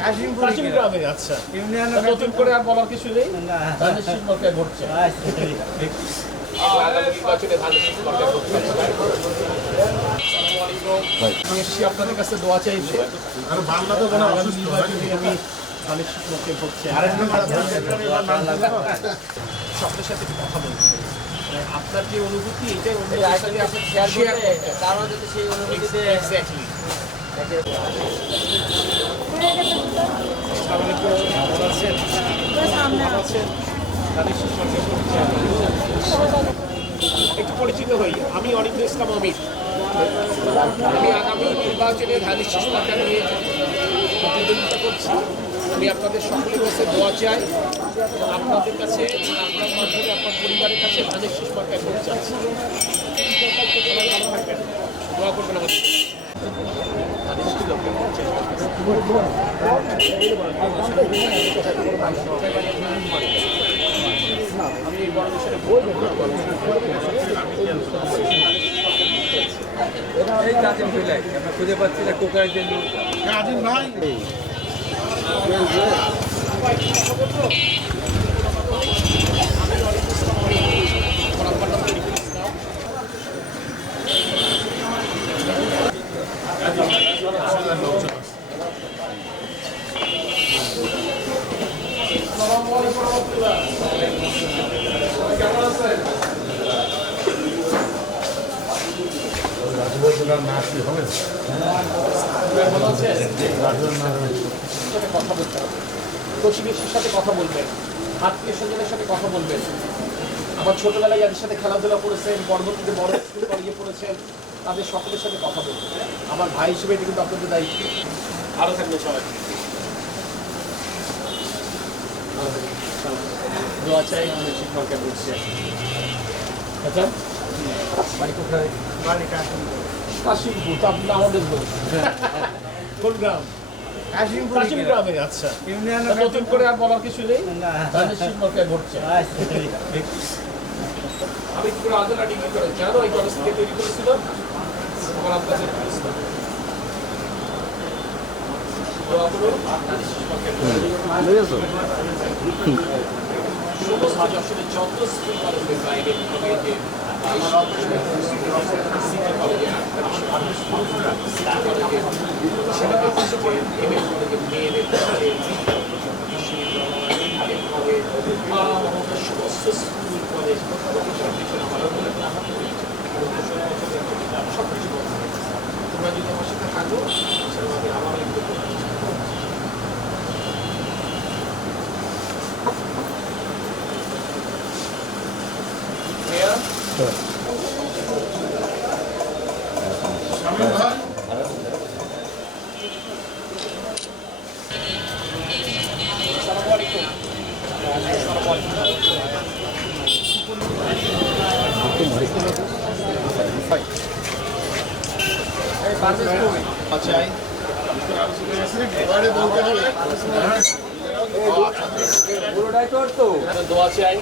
কাশিমপুর আচ্ছা। ইউনিয়ন নতুন করে আর বলার কিছু নেই? না। ঘটছে। আমি এসেছি আপনাদের কাছে দোয়া চাইছি। আগামী নির্বাচনে আমি ধানের শীষ মার্কায় ঘটছে। সকলের সাথে কথা বলতে মানে আপনার যে অনুভূতি এটাই করতে তারাও সেই অনুভূতিতে এক্স্যাক্টলি একটু পরিচিত হই। আমি অনিন্দ ইসলাম অমিত আমি আগামী নির্বাচনে ধানের শীষ নিয়ে প্রতিদ্বন্দ্বিতা করছি। আমি আপনাদের সকলের কাছে দোয়া চাই। আপনাদের কাছে, আপনার মাধ্যমে, আপনার পরিবারের কাছে ধানের শীষ মার্কায় ভোট চাচ্ছি। দোয়া করবেন আমাদের। এই কাজে মিলাই আমরা খুঁজে পাচ্ছি না কোকার জন্য ভালো আছেন? সাথে কথা বলতে হবে প্রতিবেশীর সাথে কথা বলবেন আত্মীয় স্বজনের সাথে কথা বলবেন। আমার ছোটবেলায় যাদের সাথে খেলাধুলা করেছেন পরবর্তীতে বড় স্কুল কলেজে পড়েছেন তাদের সকলের সাথে কথা বলবেন। আমার ভাই হিসেবে এটা কিন্তু আপনাদের দায়িত্ব। ভালো থাকবেন সবাই। দোয়া চাই আমাদের শিক্ষককে বলছে আচ্ছা? বাড়ি কোথায়? বাড়ি কাশিমপুর তা আপনি আমাদের লোক কোন গ্রাম? কাশিম গ্রামে আচ্ছা। নতুন করে আর বলার কিছু নেই? ঘটছে আমি পুরো আদলা ডিগ্রি করে জানো এই কলেজ থেকে তৈরি করেছিল আমার আপনাদের দোয়া করুন, ধানের তোমরা যদি আমার সাথে থাকো আমার আসসালামু আলাইকুম চাই পুরোটাই তোর তো দোয়া চাই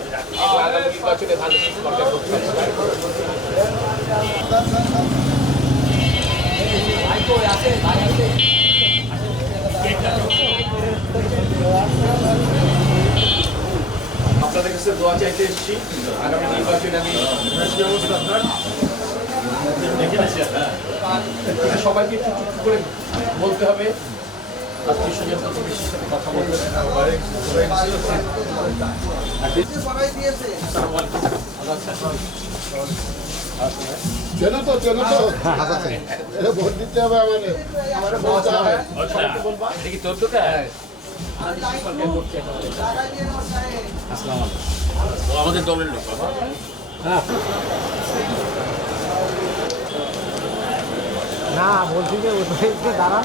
আপনাদের কাছে দোয়া চাইতে এসেছি। আগামী নির্বাচনে আমি এটা সবাইকে একটু একটু করে বলতে হবে। চেনো তো চেনো তো এটা ভোট দিতে হবে আমাদের আমাদের দলের লোক না, বলছি যে দাঁড়ান।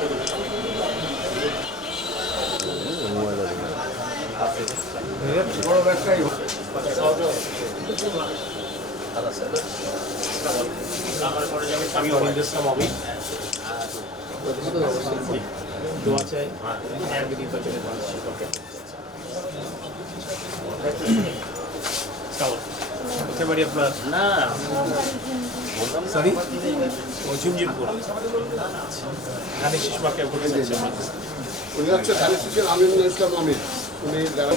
আমি দোয়া চাই আগামী নির্বাচনে ধানের শীষ মার্কা কোথায় আপনার না সরি ঝুমঝিমপুর ধানের শীষ মার্কা ভোটে যাচ্ছে উনি হচ্ছে ধানের শীষের আমিনুল ইসলাম আমির। উনি যারা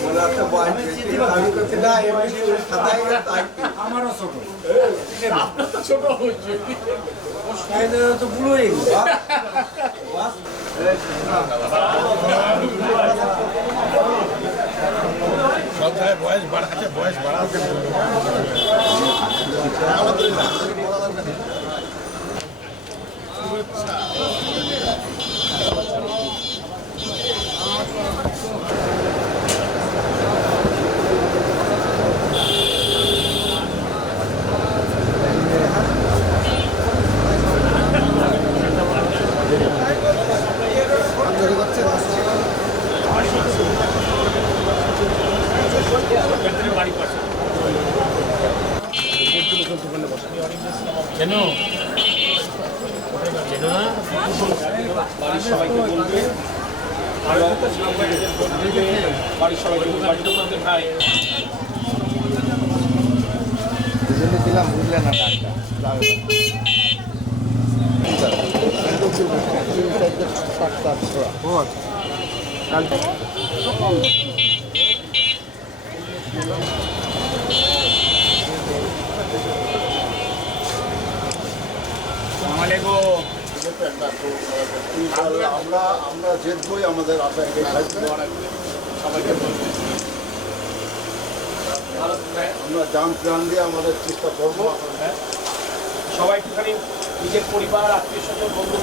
আমারও ছোট। আপনার তো ছোট হচ্ছে তো পুরোই বাড়ি পাশে কেন? কেন বাড়ির সবাইকে বলবে। আর বাড়ির সবাইকে বাড়িতে বলতে ভাই। দিলাম বুঝলে না ডাক্তার ইনশাআল্লাহ আমরা আমরা বই আমাদের আশা এটাই থাকবে আমরা জান প্রাণ দিয়ে আমাদের চেষ্টা করব। সবাই একটুখানি নিজের পরিবার, আত্মীয় স্বজন বন্ধু